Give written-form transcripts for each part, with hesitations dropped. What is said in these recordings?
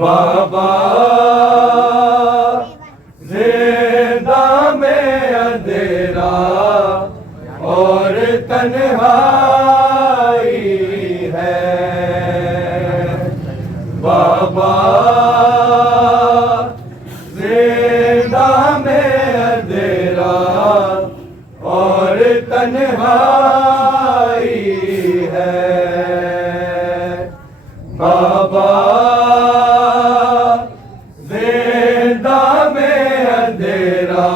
बाबा जिंदा में अंधेरा और तन्हाई है। बाबा जिंदा में अंधेरा और तन्हाई है। बाबा जिंदा में अंधेरा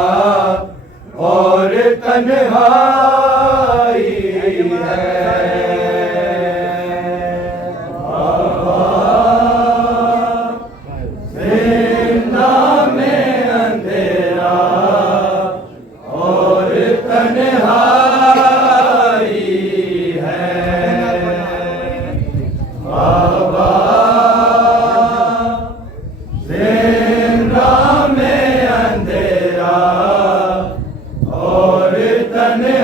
और तन्हाई है। बाबा जिंदा में अंधेरा और तन्हाई है। बाबा जिंदा में अंधेरा और तन्हाई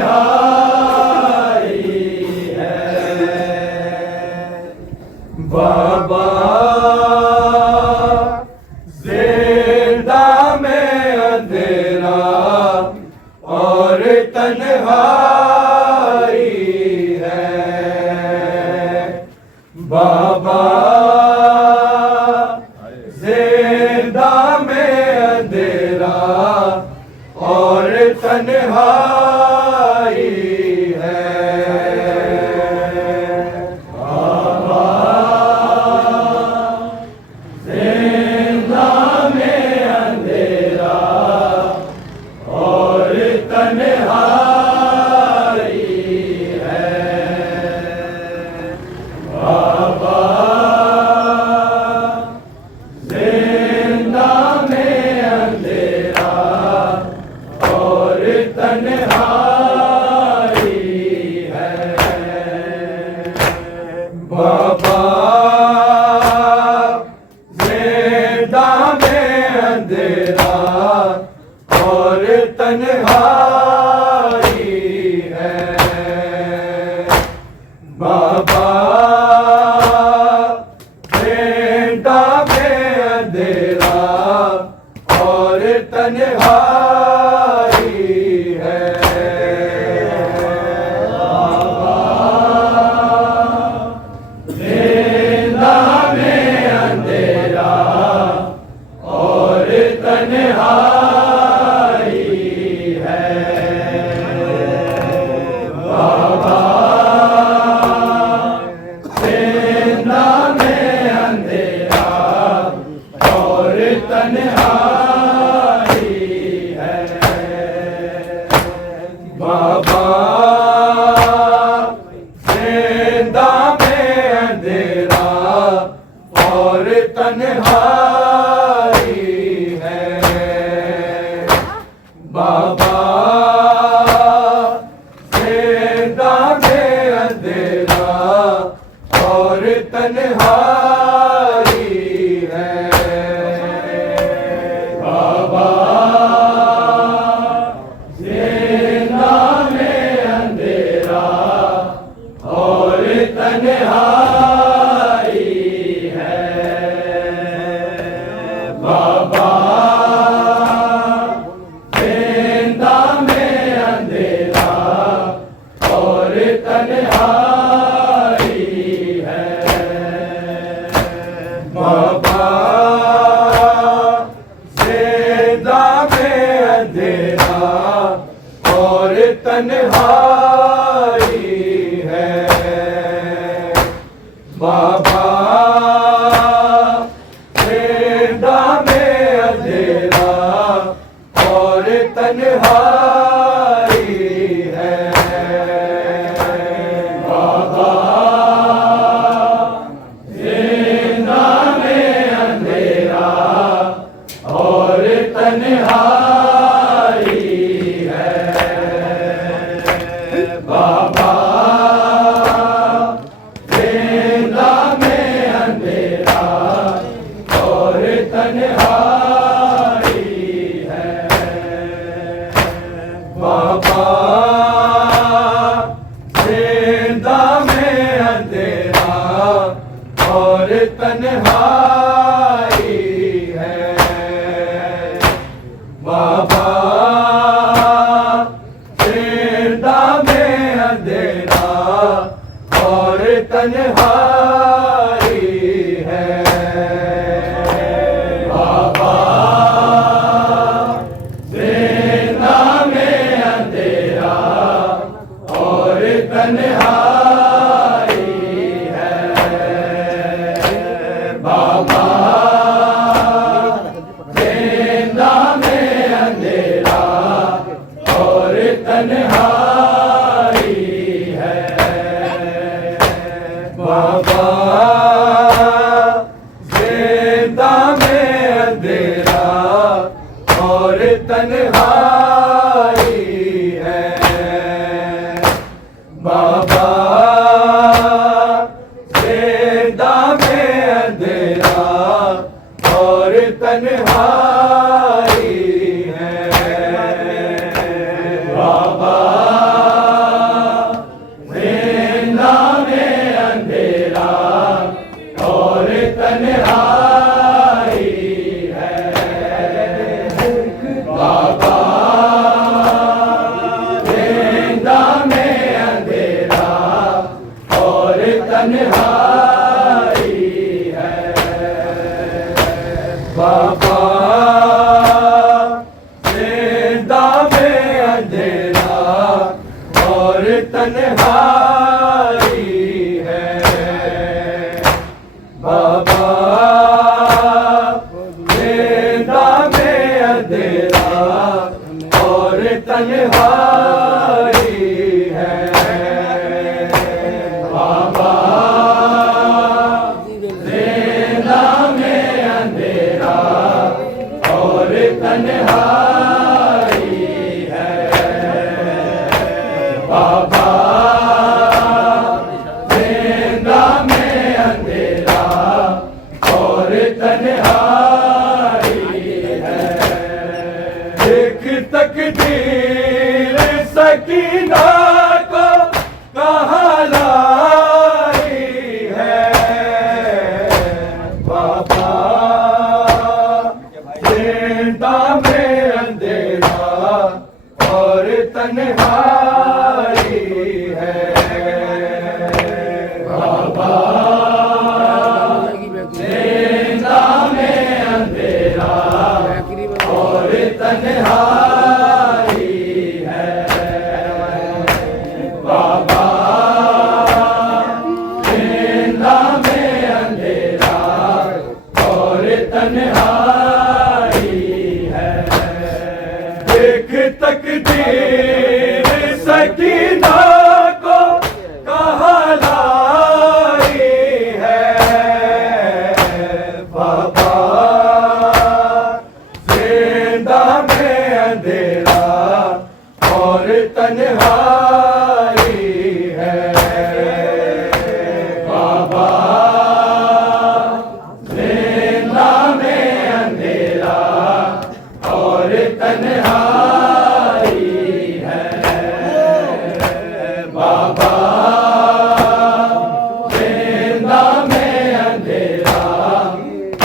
जिंदा में अंधेरा और तन्हाई है बाबा, जिंदा में अंधेरा और तन्हाई है बाबा, जिंदा में अंधेरा और तन्हाई है बाबा, जिंदा में अंधेरा और तन्हाई है बाबा, जिंदा में अंधेरा और तन्हाई है बाबा, जिंदा में अंधेरा और तन्हाई है बाबा, जिंदा में अंधेरा और तन्हाई है बाबा, जिंदा में अंधेरा और तन्हाई है बाबा, जिंदा में अंधेरा और तन्हाई है बाबा, जिंदा में अंधेरा और तन्हाई है बाबा, जिंदा में अंधेरा और तन्हाई है बाबा, जिंदा में अंधेरा और तन्हाई है बाबा, जिंदा में अंधेरा और तन्हाई है बाबा, जिंदा में अंधेरा और तन्हाई है बाबा, जिंदा में अंधेरा और तन्हाई है बाबा, जिंदा में अंधेरा और तन्हाई है बाबा, जिंदा में अंधेरा और तन्हाई है बाबा, जिंदा में अंधेरा और तन्हाई है बाबा, जिंदा में अंधेरा और तन्हाई है बाबा, जिंदा में अंधेरा और तन्हाई है। एक तकदीर सकीना को कहाँ लाई है बाबा, जिंदा में अंधेरा और तन्हाई है बाबा, जिंदा में अंधेरा और तन्हाई है बाबा, जिंदा में अंधेरा और तन्हाई है। एक तकदीर सकी सकीना को कहलाई है बाबा। जिंदा में अंधेरा और तन्हाई है बाबा। जिंदा में अंधेरा और तन्हाई है बाबा। जिंदा में अंधेरा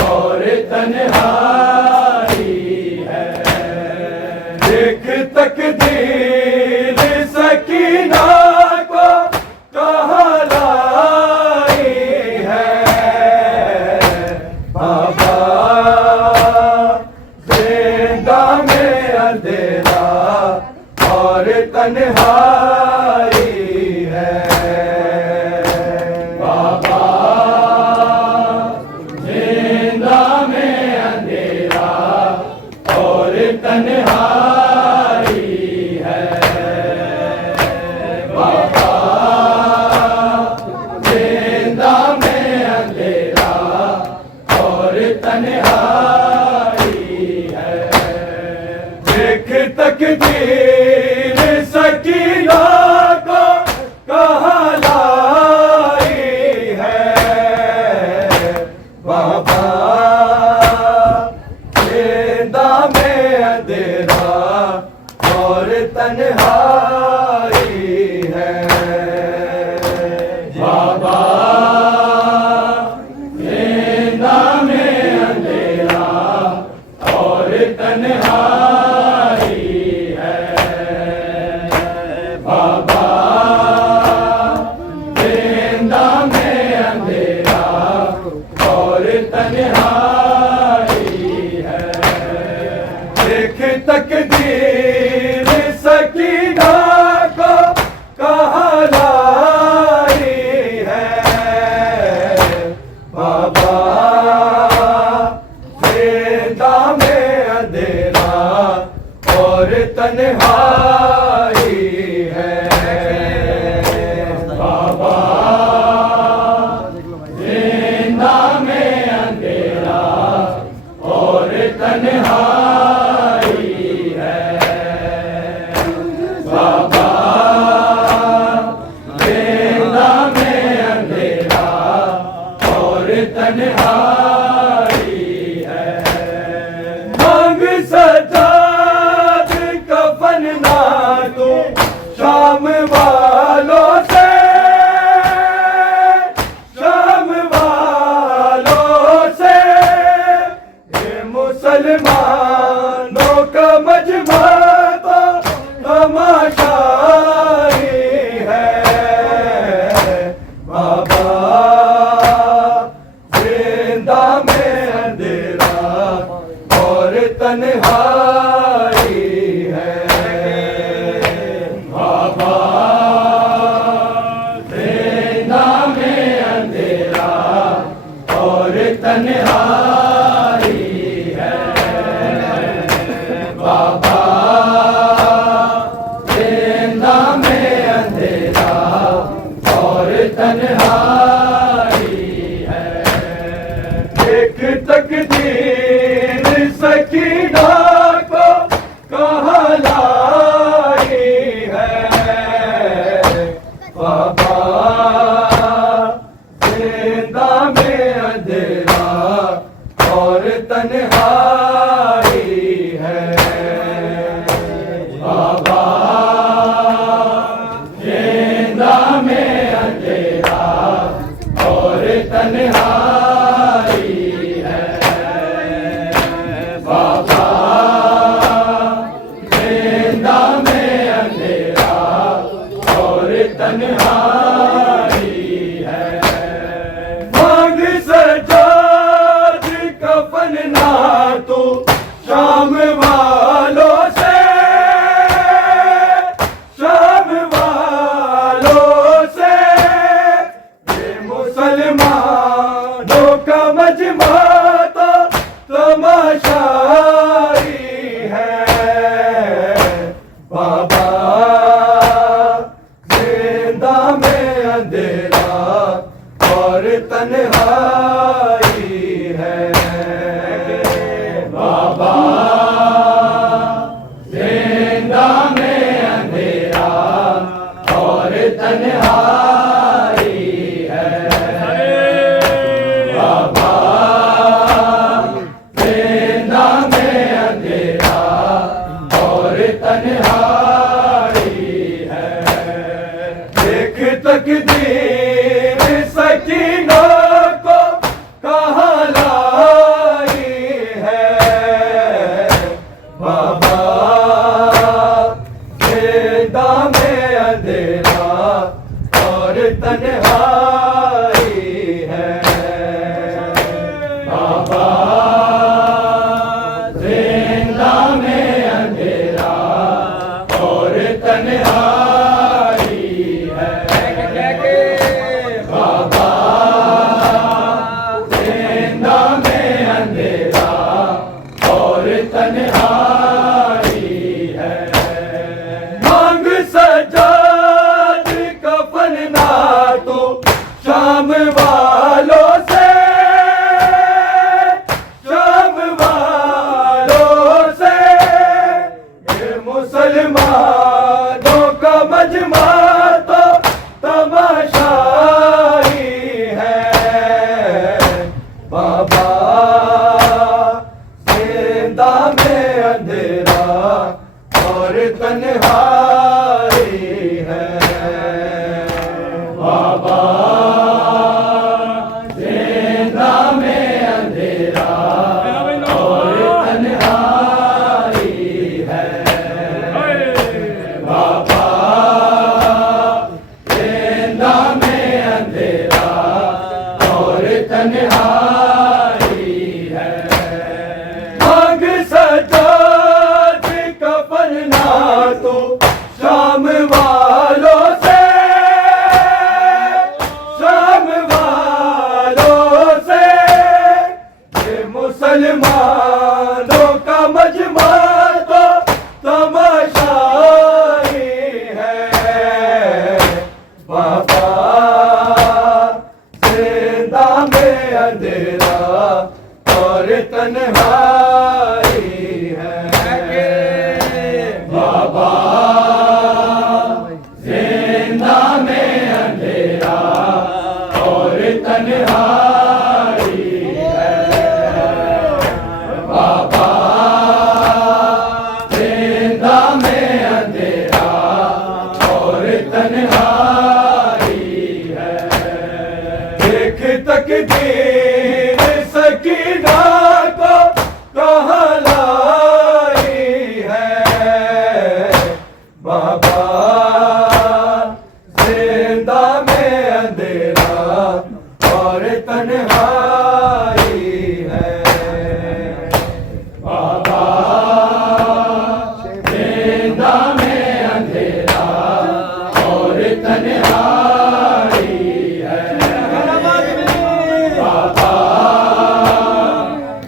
और तन्हाई है। देख तकदीर सकीना को कहलाई है बाबा। जिंदा में अंधेरा और तन्हाई है बाबा। जिंदा में अंधेरा और तन्हाई है बाबा। जिंदा में अंधेरा और तन्हाई है। देख तकदीर सकीना को कहलाई है बाबा। जिंदा में अंधेरा और तन्हाई है बाबा। जिंदा में अंधेरा और तन्हाई है बाबा। जिंदा में अंधेरा और तन्हाई है। देख तकदीर सकीना को कहलाई है बाबा। जिंदा में अंधेरा और तन्हाई है बाबा। जिंदा में अंधेरा और तन्हाई है बाबा। जिंदा में अंधेरा और तन्हाई है। मांग सजाद कफन ना तू शाम वालों से। शाम वालों से ये मुसलमानों का मजमा तो तमाशाई है बाबा। जिंदा में अंधेरा और तन्हाई है बाबा। जिंदा में अंधेरा और तन्हाई है बाबा। जिंदा में अंधेरा और तन्हाई है। देख तकदीर सकीना को कहलाई है बाबा। जिंदा में अंधेरा और तन्हाई है बाबा। जिंदा में अंधेरा और तन्हाई है बाबा। जिंदा में अंधेरा और तन्हाई है। मांग सजाद कफन ना तू शाम वालों से। शाम वालों से ये मुसलमानों का मजमा तो तमाशाई है बाबा। तन्हाई है बाबा जिंदा में अंधेरा और तन्हाई है देख तकदीर सकीना को कहाँ लाई है बाबा जिंदा में अंधेरा और तन्हाई है बाबा जिंदा में अंधेरा और तन्हाई है बाबा जिंदा में अंधेरा और तन्हाई है मांग सजाद कफन ना तो शाम वालों से शाम वालों से ये मुसलमानों का मजमा तो तमाशाई है बाबा जिंदा में अंधेरा और तन्हाई है बाबा जिंदा में अंधेरा और तन्हाई है बाबा जिंदा में अंधेरा और तन्हाई है मांग सजाद कफन ना तो शाम वालों से शाम वालों से ये मुसलमानों का मजमा तो तमाशाई है बाबा जिंदा में अंधेरा और तन्हाई है बाबा जिंदा में अंधेरा और तन्हाई है बाबा जिंदा में अंधेरा और तन्हाई है देख तकदीर सकीना को कहाँ लाई है बाबा जिंदा में अंधेरा और तन्हाई है बाबा जिंदा में अंधेरा और तन्हाई है बाबा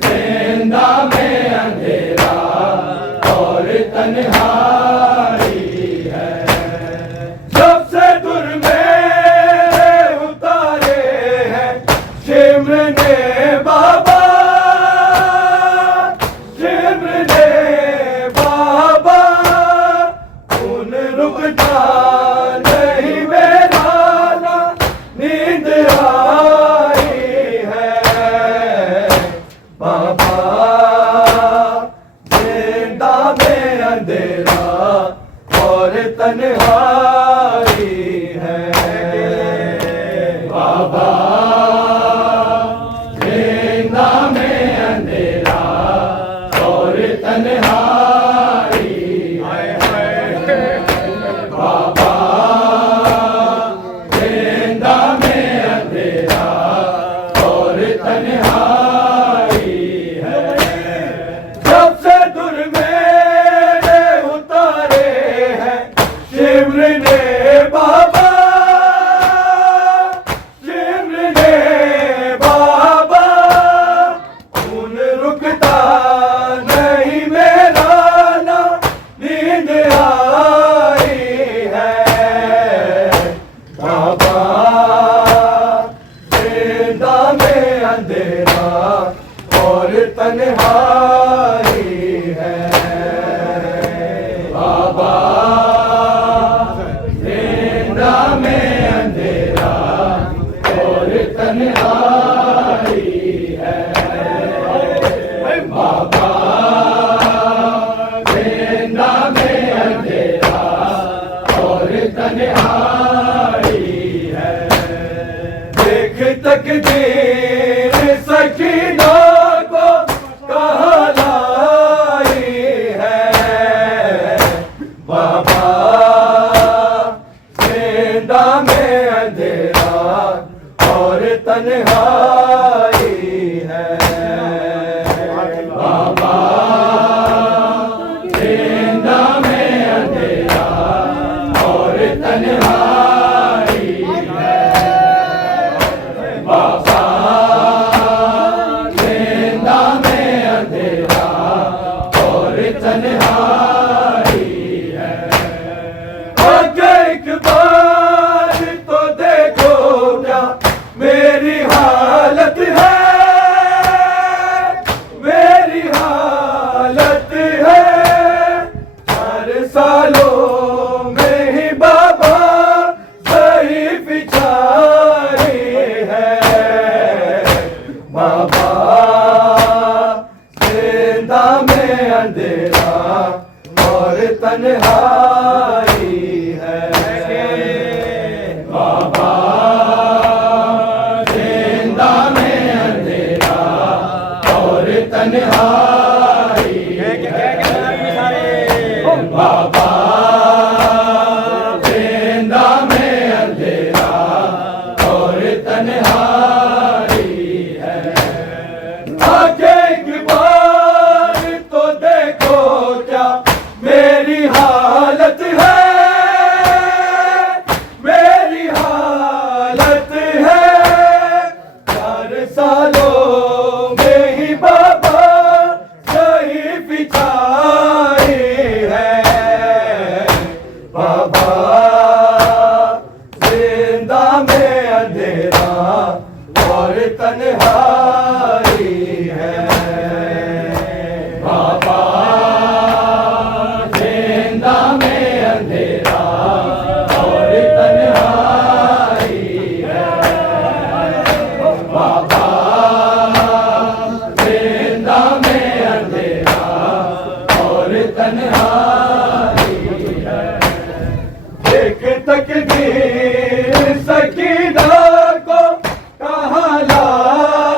जिंदा में अंधेरा और तन्हाई है जब से दुर्म में अंधेरा और तन्हाई है बाबा, जिंदा में अंधेरा और तन्हाई है। देख तकदीर सकीना को कहाँ लाई है बाबा, जिंदा में अंधेरा और तन्हाई है बाबा, जिंदा में अंधेरा और तन्हाई है बाबा, जिंदा में अंधेरा और तन्हाई है। एक बार तो देखो क्या मेरी हालत है, मेरी हालत है। 4 सालों में ही बाबा सही बिचारी है बाबा, जिंदा में अंधेरा और तन्हाई है बाबा, जिंदा में अंधेरा और तन्हाई है बाबा, जिंदा में अंधेरा और तन्हाई है। आगे एक बार तो देखो क्या मेरी हालत है, मेरी हालत है। 4 सालों में ही बाबा सही बिचारी है बाबा, जिंदा में अंधेरा और तन्हाई है बाबा, जिंदा में अंधेरा और तन्हाई है बाबा, जिंदा में अंधेरा और तन्हाई है। देख तकदीर सकीना को कहाँ लाई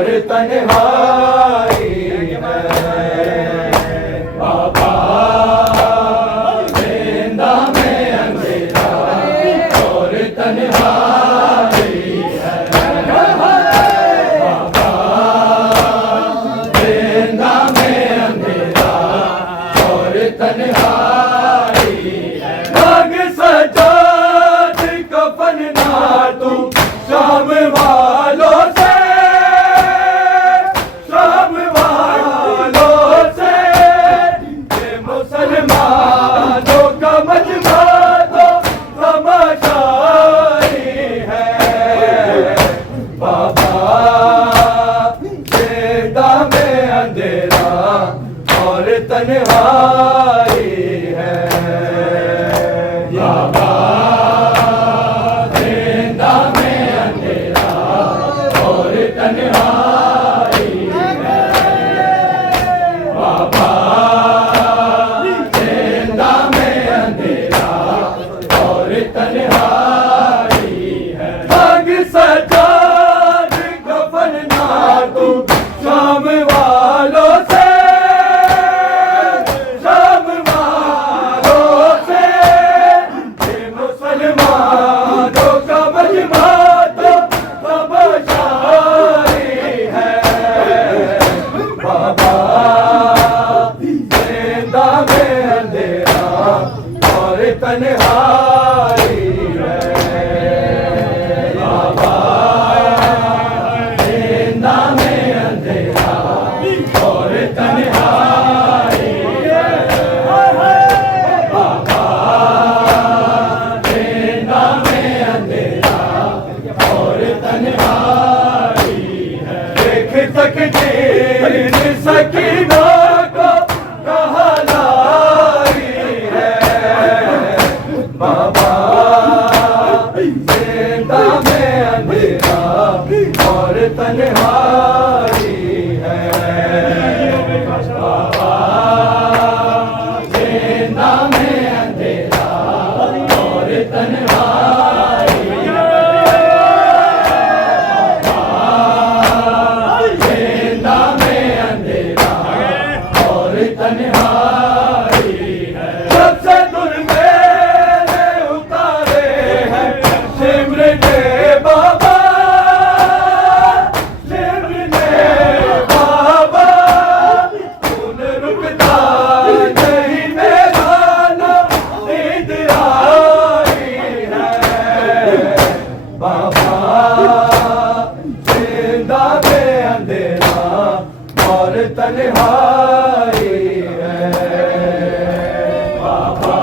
और तन्हाई है बाबा जिंदा में अंधेरा और तन्हाई है बाबा जिंदा में अंधेरा और तन्हाई है नाग सजाद कफन ना तू शाम वालों से शाम वालों से ये मुसलमानों का मजमा तो तमाशाई है बाबा जिंदा में अंधेरा और तन्हाई है बाबा जिंदा में अंधेरा और तन्हाई है बाबा जिंदा में अंधेरा और तन्हाई है भाग सजाद कफन ना तू शाम वालों से शाम वालों से ये मुसलमानों का मजमा तो तमाशाई है बाबा जिंदा में अंधेरा और तन्हाई है बाबा जिंदा में अंधेरा और तन्हाई है बाबा जिंदा में अंधेरा और तन्हाई है देख तकदीर सकीना को कहाँ लाई है बाबा जिंदा में अंधेरा और तन्हाई है बाबा जिंदा में अंधेरा और तन्हाई जिंदा में अंधेरा और तन्हाई है सबसे दूर मेरे उतारे हैं सिमर ने बाबा सिमर ने बाबा खून रुकता नहीं मेरा ना नींद आई है बाबा जिंदा में अंधेरा और तन्हाई है बाबा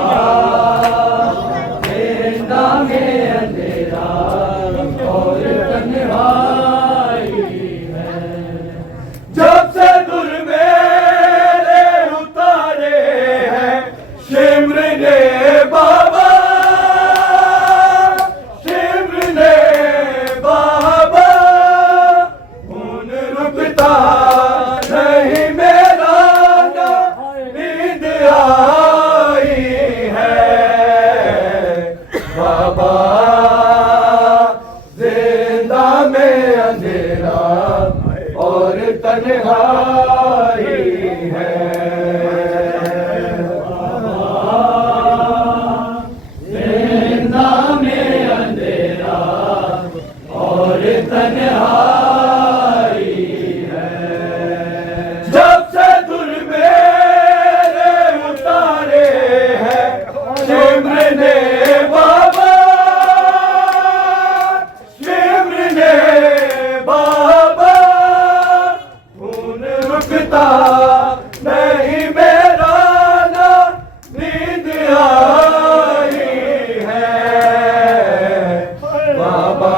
जिंदा में अंधेरा और तन्हाई है जब से दूर मेरे उतारे हैं शिमर ने बाबा शिमर ने बाबा खून रुकता नहीं मेरा ना नींद आई है बाबा जिंदा में अंधेरा और तन्हाई है जिंदा में अंधेरा और तन्हाई है जब से दूर मेरे उतारे हैं शिमर ने बाबा शिमर ने बाबा खून रुकता नहीं मेरा ना नींद आई है बाबा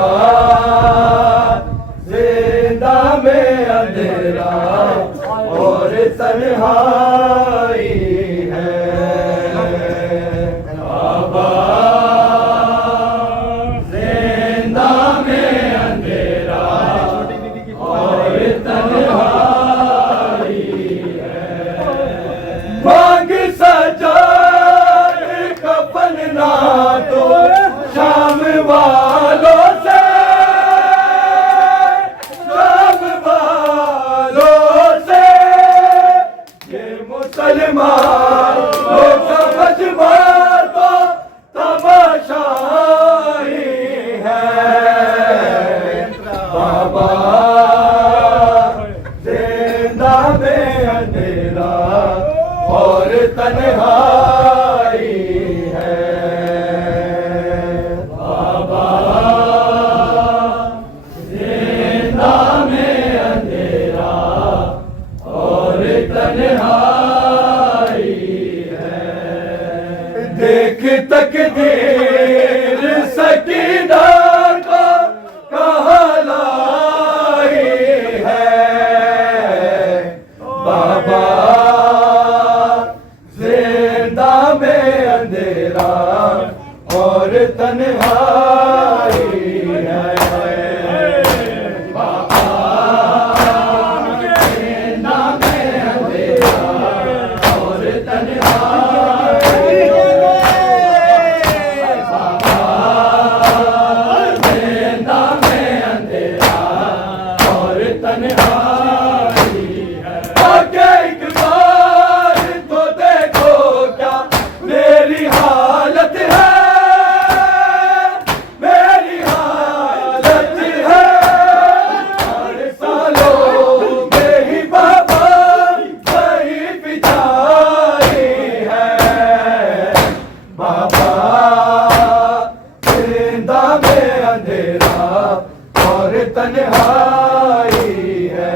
तन्हाई है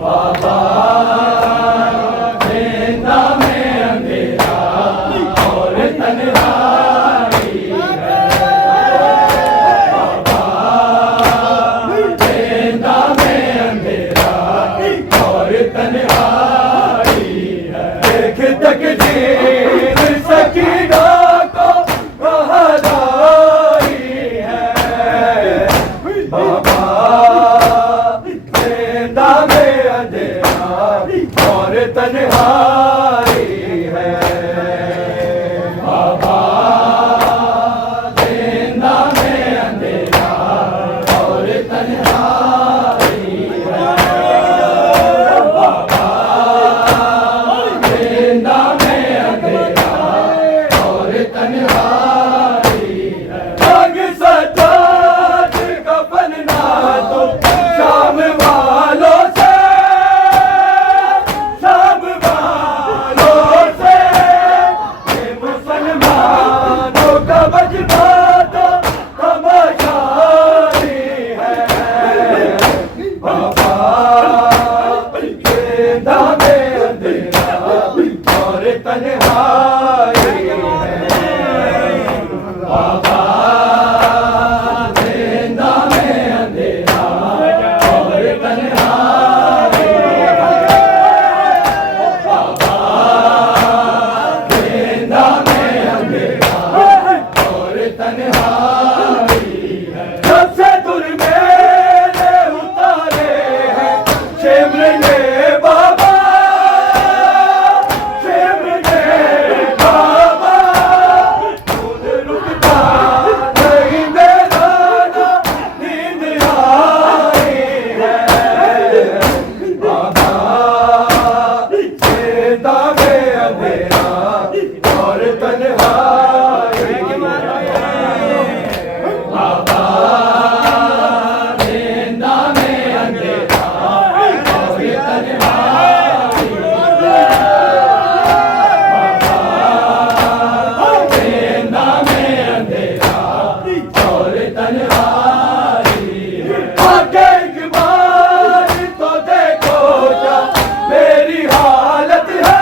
बाबा जिंदा में अंधेरा और तन्हाई है बाबा जिंदा में अंधेरा और तन्हाई है देख तकदीर सकीना को बहलाई है बाबा जिंदा में अंधेरा और तन्हाई है बाबा जिंदा में अंधेरा और तन्हाई है बाबा जिंदा में अंधेरा और तन्हाई है जग सजाद कफन ना तो शाम वालों से ये मुसलमानों का बजना तो तमाशाई है बाबा जिंदा में अंधेरा और तन्हाई है बाबा जिंदा में अंधेरा और तन्हाई बाबा जिंदा में अंधेरा और तन्हाई है सबसे दूर मेरे उतारे हैं शिमर ने बाबा शिमर ने बाबा खून रुकता नहीं मेरा ना नींद आई है बाबा जिंदा में अंधेरा और तन्हाई बाबा जिंदा में अंधेरा और तन्हाई बाबा जिंदा में अंधेरा और तन्हाई आके एक बार तो देखो क्या मेरी हालत है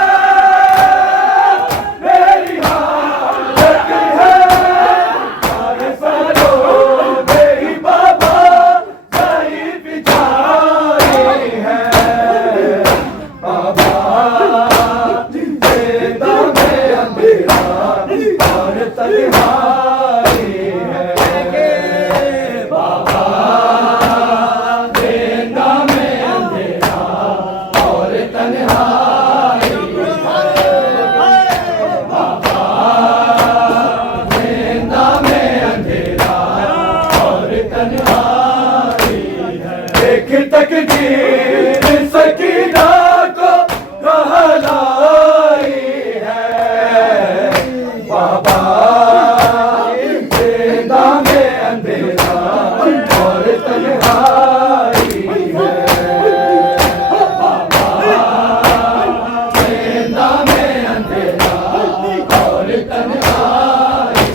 मेरी हालत है सारे सालों मेरी बाबा सही बिछाई है बाबा जिंदा में अंधेरा और तन्हाई है बाबा जिंदा में अंधेरा और तन्हाई बाबा जिंदा में अंधेरा और तन्हाई है देख तकदीर सकीना को बहलाई है बाबा जिंदा में अंधेरा और तन्हाई है बाबा जिंदा में अंधेरा और तन्हाई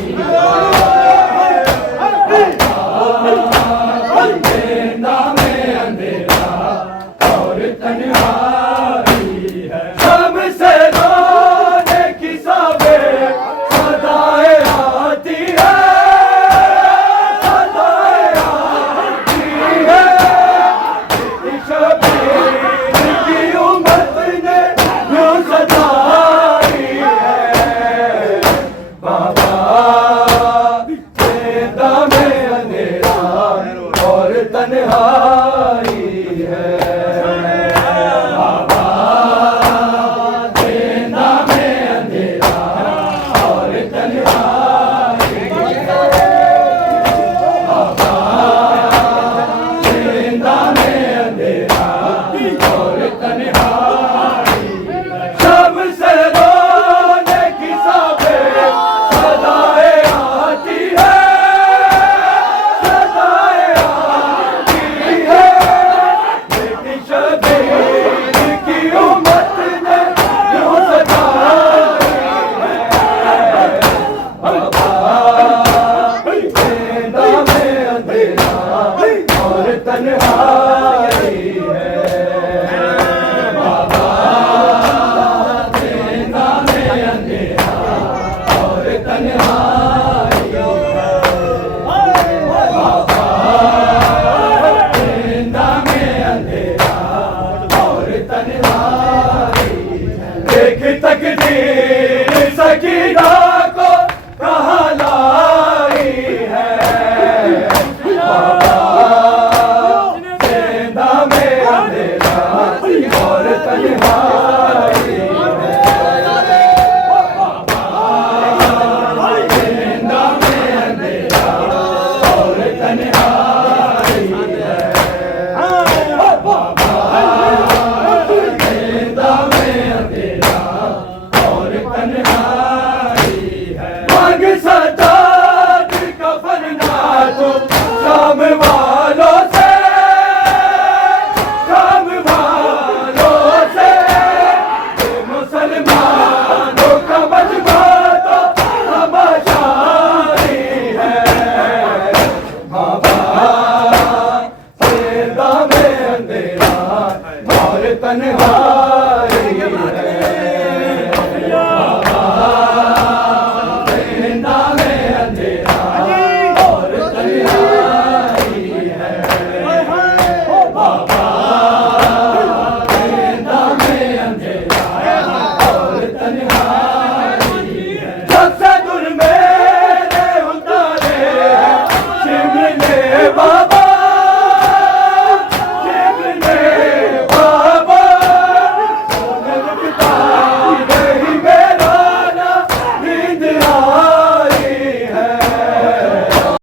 जिंदा में अंधेरा और तन्हाई है हमसे रोने की सवेरे सदाएं आती है सदाएं आती है शबीर की उम्मत ने यूं सजाई है बाबा जिंदा में अंधेरा और तन्हाई है बाबा जिंदा में अंधेरा और तन्हाई बाबा जिंदा में अंधेरा और तन्हाई शब से रोने की सवेरे सदाएं आती है सदाएं आती और तन्हाई है। बाबा जिंदा में अंधेरा और तन्हाई है। बाबा जिंदा में अंधेरा और तन्हाई है। देख तकदीर सकीना को कहाँ लाई है। बाबा जिंदा में अंधेरा और तन्हाई है। बाबा जिंदा में अंधेरा और तन्हाई है। बाबा जिंदा में अंधेरा और तन्हाई है। मांग सजाद कफन ना तो शाम वालों से, शाम वालों से। मुसलमानों का मजमा तो तमाशाई है। बाबा जिंदा में अंधेरा और तन्हाई